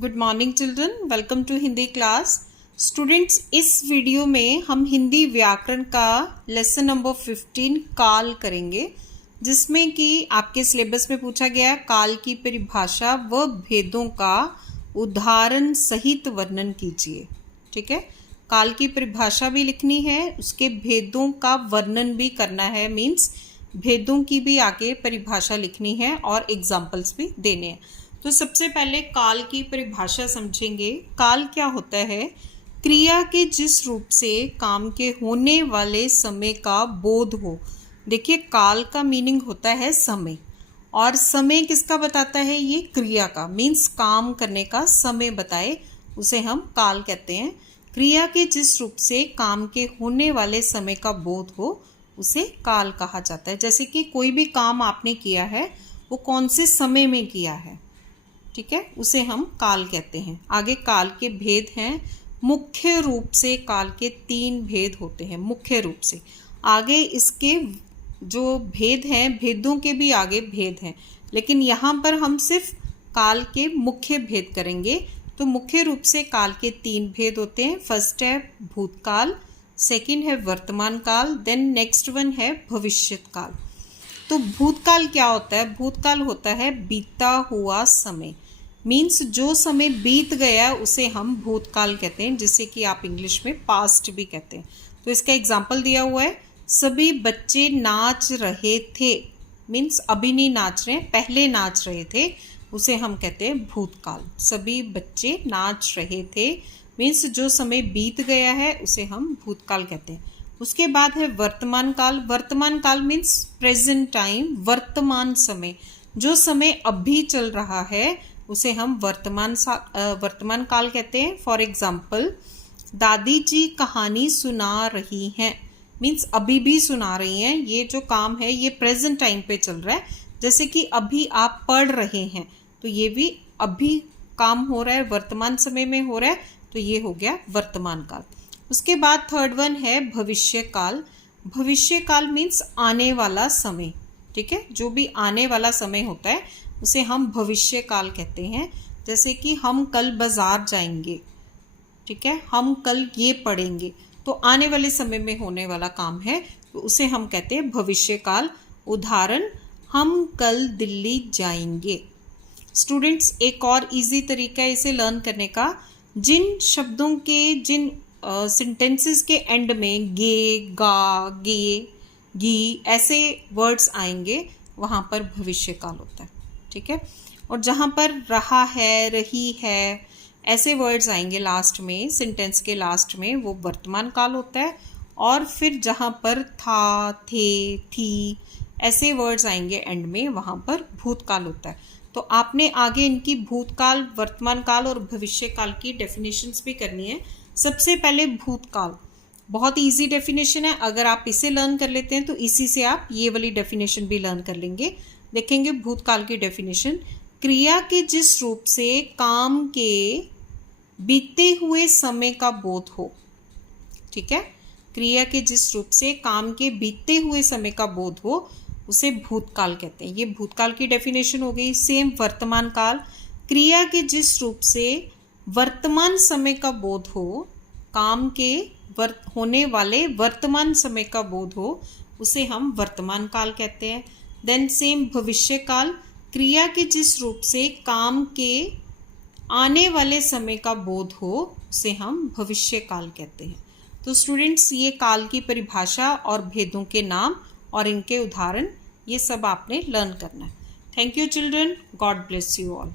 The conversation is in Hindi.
Good morning children, welcome to Hindi class. Students, इस वीडियो में हम हिंदी व्याकरण का लेसन नंबर 15 काल करेंगे, जिसमें कि आपके सिलेबस में पूछा गया है काल की परिभाषा व भेदों का उदाहरण सहित वर्णन कीजिए। ठीक है, काल की परिभाषा भी लिखनी है, उसके भेदों का वर्णन भी करना है, मीन्स भेदों की भी आगे परिभाषा लिखनी है और एग्जाम्पल्स भी देने हैं। तो सबसे पहले काल की परिभाषा समझेंगे। काल क्या होता है? क्रिया के जिस रूप से काम के होने वाले समय का बोध हो। देखिए, काल का मीनिंग होता है समय, और समय किसका बताता है? ये क्रिया का, मीन्स काम करने का समय बताए उसे हम काल कहते हैं। क्रिया के जिस रूप से काम के होने वाले समय का बोध हो उसे काल कहा जाता है। जैसे कि कोई भी काम आपने किया है वो कौन से समय में किया है, ठीक है, उसे हम काल कहते हैं। आगे काल के भेद हैं। मुख्य रूप से काल के 3 भेद होते हैं, मुख्य रूप से। आगे इसके जो भेद हैं, भेदों के भी आगे भेद हैं, लेकिन यहाँ पर हम सिर्फ काल के मुख्य भेद करेंगे। तो मुख्य रूप से काल के 3 भेद होते हैं। फर्स्ट है भूतकाल, सेकंड है वर्तमान काल, देन नेक्स्ट वन है भविष्यत काल। तो भूतकाल क्या होता है? भूतकाल होता है बीता हुआ समय, मीन्स जो समय बीत गया उसे हम भूतकाल कहते हैं, जिसे कि आप इंग्लिश में पास्ट भी कहते हैं। तो इसका एग्जाम्पल दिया हुआ है, सभी बच्चे नाच रहे थे, मीन्स अभी नहीं नाच रहे, पहले नाच रहे थे, उसे हम कहते हैं भूतकाल। सभी बच्चे नाच रहे थे मीन्स जो समय बीत गया है उसे हम भूतकाल कहते हैं। उसके बाद है वर्तमान काल। वर्तमान काल मीन्स प्रेजेंट टाइम, वर्तमान समय, जो समय अभी चल रहा है उसे हम वर्तमान काल कहते हैं। फॉर एग्जाम्पल, दादी जी कहानी सुना रही हैं, मीन्स अभी भी सुना रही हैं। ये जो काम है ये प्रेजेंट टाइम पे चल रहा है। जैसे कि अभी आप पढ़ रहे हैं तो ये भी अभी काम हो रहा है, वर्तमान समय में हो रहा है, तो ये हो गया वर्तमान काल। उसके बाद थर्ड वन है भविष्य काल। भविष्य काल मीन्स आने वाला समय, ठीक है, जो भी आने वाला समय होता है उसे हम भविष्य काल कहते हैं। जैसे कि हम कल बाजार जाएंगे, ठीक है, हम कल ये पढ़ेंगे, तो आने वाले समय में होने वाला काम है, तो उसे हम कहते हैं भविष्य काल। उदाहरण, हम कल दिल्ली जाएंगे। स्टूडेंट्स, एक और इजी तरीका है इसे लर्न करने का। जिन शब्दों के, जिन सेंटेंसेस के एंड में गे, गा, गे, गी ऐसे वर्ड्स आएंगे वहाँ पर भविष्य काल होता है, ठीक है। और जहाँ पर रहा है, रही है ऐसे वर्ड्स आएंगे लास्ट में, सेंटेंस के लास्ट में, वो वर्तमान काल होता है। और फिर जहाँ पर था, थे, थी ऐसे वर्ड्स आएंगे एंड में, वहाँ पर भूतकाल होता है। तो आपने आगे इनकी भूतकाल, वर्तमान काल और भविष्य काल की डेफिनेशंस भी करनी है। सबसे पहले भूतकाल, बहुत इजी डेफिनेशन है, अगर आप इसे लर्न कर लेते हैं तो इसी से आप ये वाली डेफिनेशन भी लर्न कर लेंगे। देखेंगे भूतकाल की डेफिनेशन, क्रिया के जिस रूप से काम के बीते हुए समय का बोध हो, ठीक है, क्रिया के जिस रूप से काम के बीते हुए समय का बोध हो उसे भूतकाल कहते हैं। ये भूतकाल की डेफिनेशन हो गई। सेम वर्तमान काल, क्रिया के जिस रूप से वर्तमान समय का बोध हो, काम के होने वाले वर्तमान समय का बोध हो, उसे हम वर्तमान काल कहते हैं। देन सेम भविष्य काल, क्रिया के जिस रूप से काम के आने वाले समय का बोध हो उसे हम भविष्य काल कहते हैं। तो स्टूडेंट्स, ये काल की परिभाषा और भेदों के नाम और इनके उदाहरण, ये सब आपने लर्न करना है। Thank you children, God bless you all.